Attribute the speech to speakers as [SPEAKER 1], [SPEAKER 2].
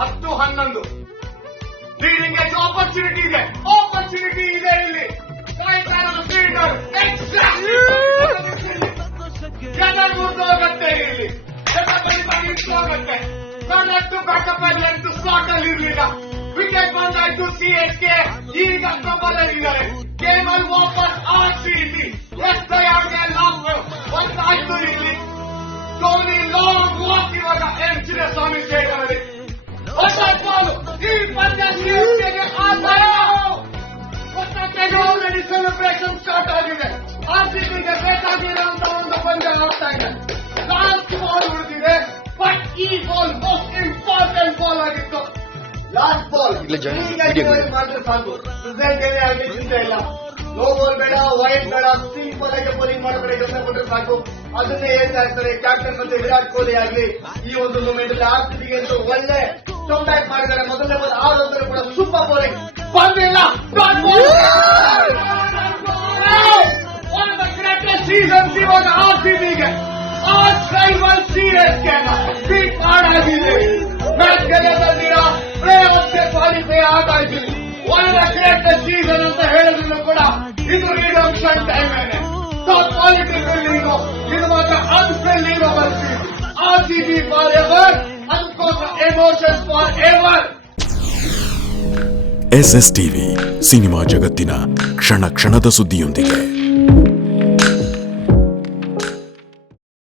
[SPEAKER 1] ಹತ್ತು ಹನ್ನೊಂದು leading ಎಜ್ opportunity ಇದೆ ಆಪರ್ಚುನಿಟಿ ಇದೆ ಇಲ್ಲಿ ಕಾಯ್ತಾ ಇರೋದು ಫೀಲ್ಡರ್ ಜನ ಮುರಿದು ಹೋಗುತ್ತೆ ಇಲ್ಲಿ ಜನ ಬಲಿತ ನಿಂತು ಹೋಗುತ್ತೆ ನನ್ನಷ್ಟು ಬ್ಯಾಕಪ್ ಎಂಟು ಸ್ಲಾಟ್ ಅಲ್ಲಿ ಇರ್ಲಿಲ್ಲ ವಿಕೆಟ್ ಬಂದಾಯ್ತು ಸಿ ಎಸ್ ಕೆ ಈಗ ಕಬ್ಬಲಲ್ಲಿದ್ದಾರೆ ಗೇಮ್ ಅಲ್ಲಿ ವಾಪಸ್ ಆರ್ ಸಿ ಬಿ ಎಷ್ಟು ಯಾವ್ದೇ ಲಾಂಗ್ ಒಂದಾಯ್ತು ಇಲ್ಲಿ ಧೋನಿ ಆಗ್ತಾ ಇದೆ ಲಾಸ್ಟ್ ಬಾಲ್ ಉಳಿದಿದೆ ಬಟ್ ಈ ಬಾಲ್ ಮೋಸ್ಟ್ ಇಂಪಾರ್ಟೆಂಟ್ ಬಾಲ್ ಆಗಿತ್ತು ಲಾಸ್ಟ್ ಬಾಲ್ ಮಾಡಿದ್ರೆ ಸಾಕು ರಿಸಲ್ಟ್ ಏನೇ ಆಗಲಿ ಚಿಂತೆ ಇಲ್ಲ ಲೋ ಬಾಲ್ ಬೇಡ ವೈಟ್ ಬೇಡ ಸಿಂಪಲ್ ಆಗಿ ಬೌಲಿಂಗ್ ಮಾಡಬೇಡ ಕೆಲಸ ಕೊಟ್ಟರೆ ಸಾಕು ಅದನ್ನೇ ಹೇಳ್ತಾ ಇರ್ತಾರೆ ಕ್ಯಾಪ್ಟನ್ ಮತ್ತೆ ವಿರಾಟ್ ಕೊಹ್ಲಿ ಆಗಲಿ ಈ ಒಂದು ಮೂಮೆಂಟ್ ಅಲ್ಲಿ ಆರ್ಸಿಬಿಗೆ ಅಂತೂ ಒಳ್ಳೆ ಕಂಬ್ಯಾಕ್ ಮಾಡಿದ್ದಾರೆ ಮೊದಲನೇ ಬಾಲ್ ಆರು ಕೂಡ ಸೂಪರ್ ಬೌಲಿಂಗ್ ಬಂದಿಲ್ಲ ಸೀಸನ್ಸ್ ಇವಾಗ ಆರ್ಸಿಬಿಗೆ ಆ ರೈವಲ್ बी ಬೀಟ್ ಮಾಡಾಗಿದೆ ಮ್ಯಾಚ್ ಗೆಲ್ಲದಿರಾ ಪ್ಲೇ ಆಫ್ಗೆ ಕ್ವಾಲಿಫೈ ಆಗಾಯ್ತು ಒನ್ ಗ್ರೇಟೆಸ್ಟ್ ಸೀಸನ್ ಅಂತ ಹೇಳಿದ್ರು ಕೂಡ ಇದು redemption time top quality building ಇದು ಮಾತ್ರ unbelievable R C B forever ಅನ್ಕೋಸ್ emotions forever
[SPEAKER 2] S S TV cinema ಜಗತ್ತಿನ ಕ್ಷಣ ಕ್ಷಣದ ಸುದ್ದಿಯೊಂದಿಗೆ.